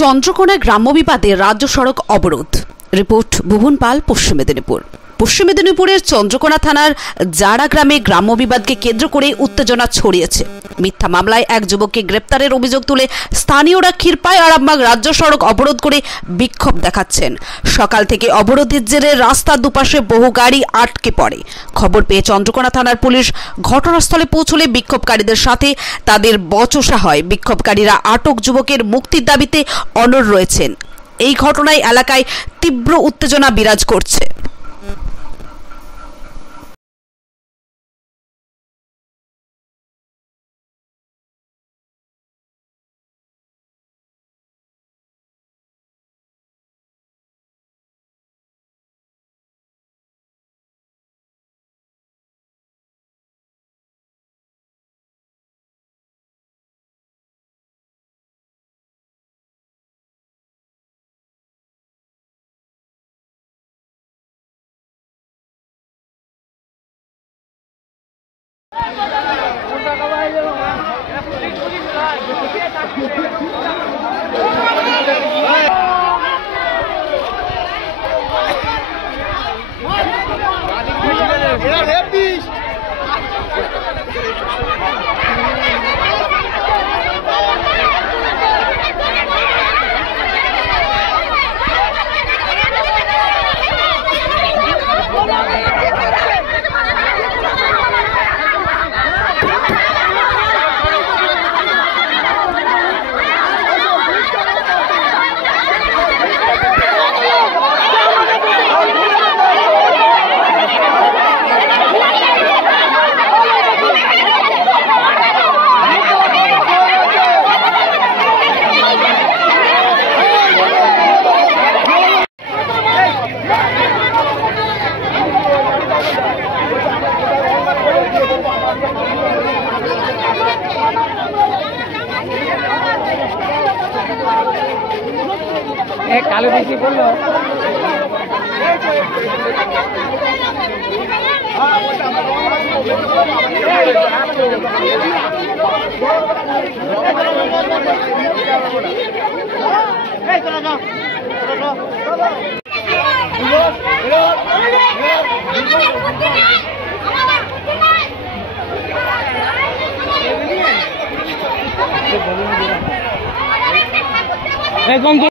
চন্দ্রকোনা গ্রাম্য বিবাদে রাজ্য সড়ক অবরোধ। রিপোর্ট ভুবন পাল, পশ্চিম মেদিনীপুর। পশ্চিম মেদিনীপুরের চন্দ্রকোনা থানার জাড়া গ্রামে গ্রাম্য বিবাদকে কেন্দ্র করে উত্তেজনা ছড়িয়েছে। মিথ্যা মামলায় এক যুবককে গ্রেপ্তারের অভিযোগ তুলে স্থানীয়রা ক্ষীরপাই আরামবাগ রাজ্য সড়ক অবরোধ করে বিক্ষোভ দেখাচ্ছেন। সকাল থেকে অবরোধের জেরে রাস্তার দুপাশে বহু গাড়ি আটকে পড়ে। খবর পেয়ে চন্দ্রকোনা থানার পুলিশ ঘটনাস্থলে পৌঁছলে বিক্ষোভকারীদের সাথে তাদের বচসা হয়। বিক্ষোভকারীরা আটক যুবকের মুক্তির দাবিতে অনড় রয়েছেন। এই ঘটনায় এলাকায় তীব্র উত্তেজনা বিরাজ করছে। কালো বেশি করলো কম